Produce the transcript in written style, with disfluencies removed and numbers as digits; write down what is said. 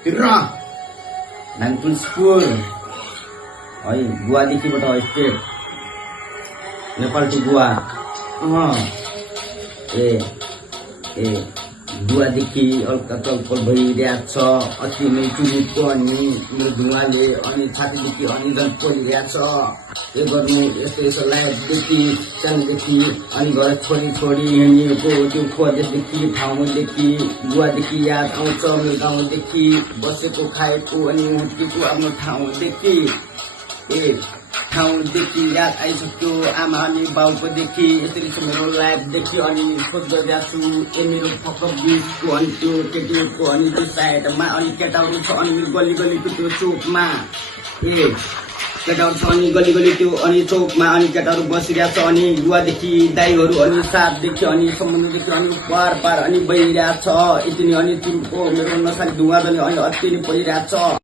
Tira Nangtul School है गुवादेखिबाट state Nepal to गुवा ए गुवादेखि अल्कतल्कल भइरहेको छ अति नै चुरुटको अनि मेरो धुवाले अनि छातीदेखि अनि झन् पोलिरहेको छ के गर्नु यस्तो यस्तो लाइफदेखि सानोदेखि अनि घर छोडी हिँडिएको त्यो खोजेदेखि ठाउँदेखि गुवादेखि याद आउँछ मेरो गाउँदेखि बसेको खाएको अनि हुर्केको आफ्नो ठाउँदेखि ठाउँदेखि याद आइसक्यो आमा अनि बाउकोदेखि यसरी छ मेरो लाइफदेखि अनि खोज गरिरहेको छु मेरो फकअप बिचको अनि त्यो केटीको अनि त्यो साइडमा अनि केटाहरू छ अनि गली गलीको त्यो चोकमा केटाहरू छ अनि गली गली त्यो अनि चोकमा अनि केटाहरू बसिरहेको छ अनि गुवादेखि दाइहरू अनि साथदेखि अनि सम्बन्धदेखि अनि पार अनि बहिरहेको छ यति नै अनि चुरुको मेरो नसाली धुवा पनि अनि अति नै परिरहेको छ।